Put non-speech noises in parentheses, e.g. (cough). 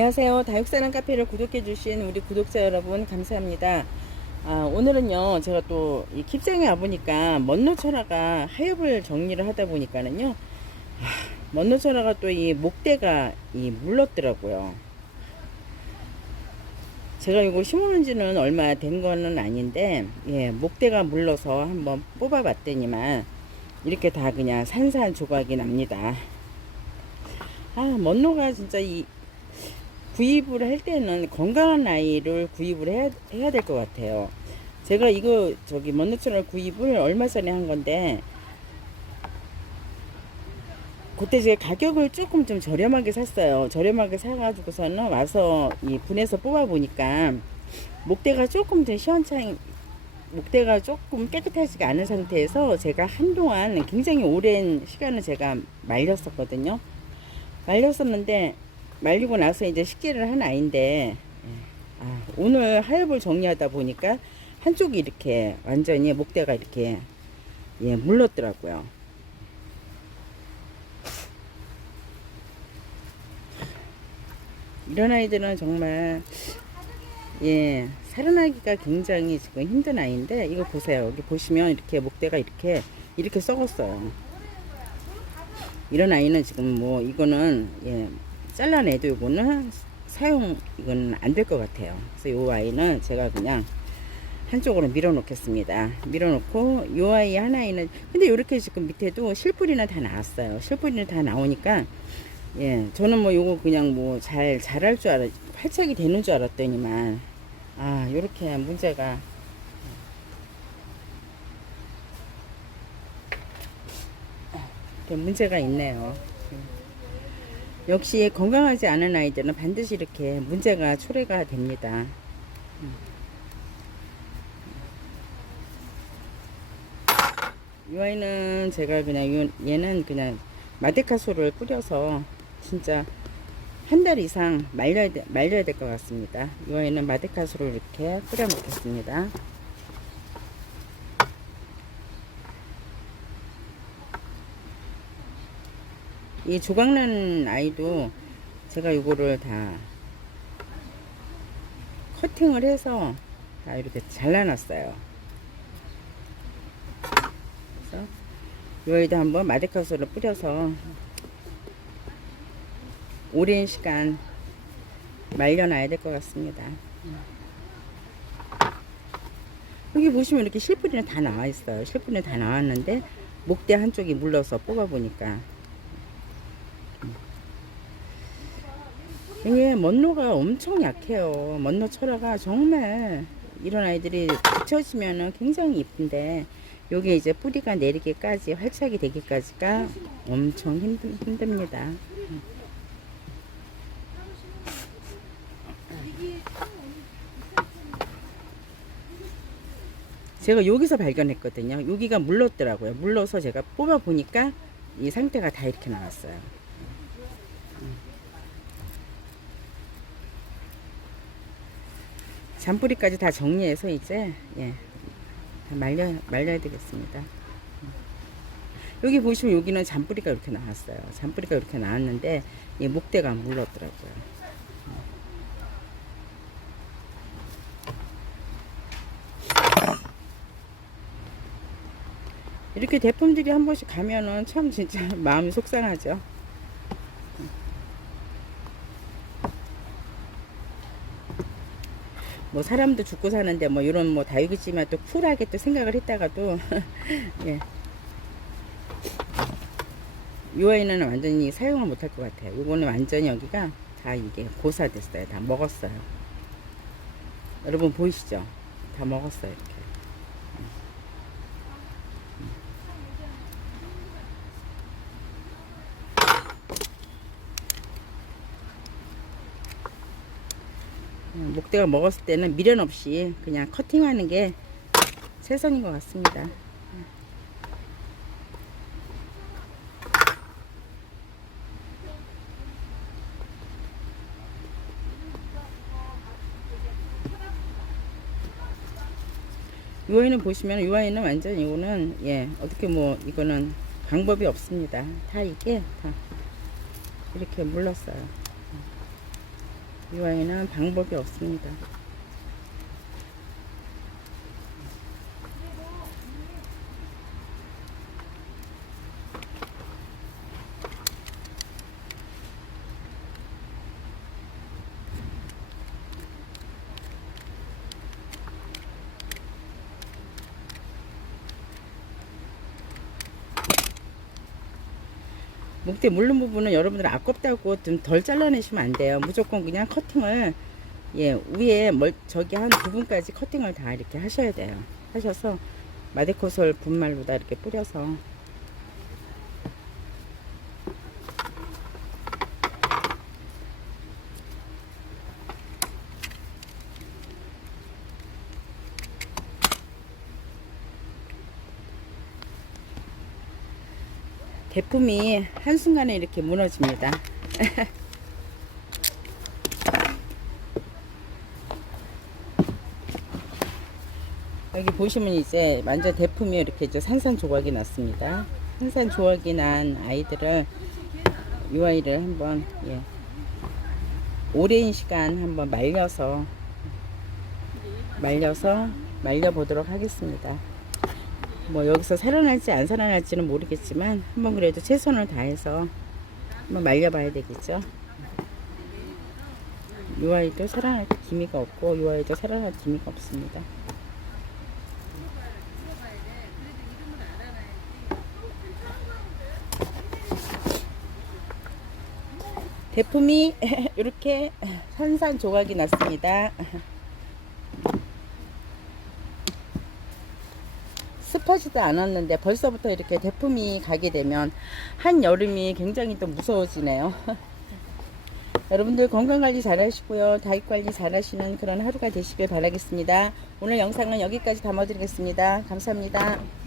안녕하세요. 다육사랑 카페를 구독해주신 우리 구독자 여러분 감사합니다. 아, 오늘은요, 제가 또 이 킵장에 와보니까 먼노철화가 하엽을 정리를 하다 보니까는요, 아, 먼노철화가 또 이 목대가 이 물렀더라고요. 제가 이거 심어놓은 지는 얼마 된 거는 아닌데, 예, 목대가 물러서 한번 뽑아봤더니만, 이렇게 다 그냥 산산 조각이 납니다. 아, 먼노가 진짜 이 구입을 할 때는 건강한 아이를 구입을 해야, 해야 될 것 같아요. 제가 이거 저기 먼노처럼 구입을 얼마 전에 한 건데 그때 제가 가격을 조금 좀 저렴하게 샀어요. 저렴하게 사가지고서는 와서 이 분해서 뽑아 보니까 목대가 조금 더 시원찮 목대가 조금 깨끗하지가 않은 상태에서 제가 한동안 굉장히 오랜 시간을 제가 말렸었거든요. 말렸었는데 말리고 나서 이제 식재를 한 아이인데 아, 오늘 하엽을 정리하다 보니까 한쪽이 이렇게 완전히 목대가 이렇게 예, 물렀더라고요. 이런 아이들은 정말 예 살아나기가 굉장히 지금 힘든 아이인데 이거 보세요. 여기 보시면 이렇게 목대가 이렇게 이렇게 썩었어요. 이런 아이는 지금 뭐 이거는 예 잘라내도 이거는 사용 이건 안 될 것 같아요. 그래서 이 아이는 제가 그냥 한쪽으로 밀어 놓겠습니다. 밀어 놓고 이 아이 하나에는 근데 이렇게 지금 밑에도 실뿌리는 다 나왔어요. 실뿌리는 다 나오니까 예 저는 뭐 요거 그냥 뭐잘 잘할 줄 알았 활착이 되는 줄 알았더니만 아 요렇게 문제가 문제가 있네요. 역시 건강하지 않은 아이들은 반드시 이렇게 문제가 초래가 됩니다. 이 아이는 제가 그냥 요- 얘는 그냥 마데카소를 뿌려서 진짜 한 달 이상 말려야 돼, 말려야 될 것 같습니다. 이 아이는 마데카소를 이렇게 뿌려 놓겠습니다. 이 조각난 아이도 제가 이거를 다 커팅을 해서 다 이렇게 잘라놨어요. 그래서 이 아이도 한번 마데카소를 뿌려서 오랜 시간 말려놔야 될 것 같습니다. 여기 보시면 이렇게 실뿌리는 다 나와 있어요. 실뿌리는 다 나왔는데 목대 한쪽이 물러서 뽑아보니까 이게 먼로가 엄청 약해요. 먼로 철화가 정말 이런 아이들이 붙여지면은 굉장히 이쁜데 요게 이제 뿌리가 내리기까지 활착이 되기까지가 엄청 힘들, 힘듭니다. 제가 여기서 발견했거든요. 여기가 물렀더라고요. 물러서 제가 뽑아 보니까 이 상태가 다 이렇게 나왔어요. 잔뿌리까지 다 정리해서 이제 예, 다 말려 말려야 되겠습니다. 여기 보시면 여기는 잔뿌리가 이렇게 나왔어요. 잔뿌리가 이렇게 나왔는데 이 목대가 안 물렀더라고요. 이렇게 대품들이 한 번씩 가면은 참 진짜 (laughs) 마음이 속상하죠. 뭐 사람도 죽고 사는데 뭐 이런 뭐 다육이지만 또 쿨하게 또 생각을 했다가도 (laughs) 예. 이 아이는 완전히 사용을 못할 것 같아요. 이거는 완전히 여기가 다 이게 고사됐어요. 다 먹었어요. 여러분 보이시죠? 다 먹었어요. 이렇게. 음, 목대가 먹었을 때는 미련 없이 그냥 커팅하는 게 최선인 것 같습니다. 이 아이는 보시면 이 아이는 완전 이거는 예 어떻게 뭐 이거는 방법이 없습니다. 다 이게 다 이렇게 물렀어요. 이 아이는 방법이 없습니다. 목대 물른 부분은 여러분들 아깝다고 좀 덜 잘라내시면 안 돼요. 무조건 그냥 커팅을 예 위에 멀 저기 한 부분까지 커팅을 다 이렇게 하셔야 돼요. 하셔서 마데코솔 분말로다 이렇게 뿌려서 대품이 한순간에 이렇게 무너집니다. (laughs) 여기 보시면 이제 완전 대품이 이렇게 이제 산산 조각이 났습니다. 산산 조각이 난 아이들을 이 아이를 한번 예, 오랜 시간 한번 말려서 말려서 말려 보도록 하겠습니다. 뭐 여기서 살아날지 안 살아날지는 모르겠지만 한번 그래도 최선을 다해서 한번 말려봐야 되겠죠. 이 아이도 살아날 기미가 없고 이 아이도 살아날 기미가 없습니다. 대품이 (laughs) 이렇게 산산 조각이 났습니다. 습하지도 않았는데 벌써부터 이렇게 대품이 가게 되면 한 여름이 굉장히 또 무서워지네요. (laughs) 여러분들 건강관리 잘 하시고요. 다육 관리 잘 하시는 그런 하루가 되시길 바라겠습니다. 오늘 영상은 여기까지 담아드리겠습니다. 감사합니다.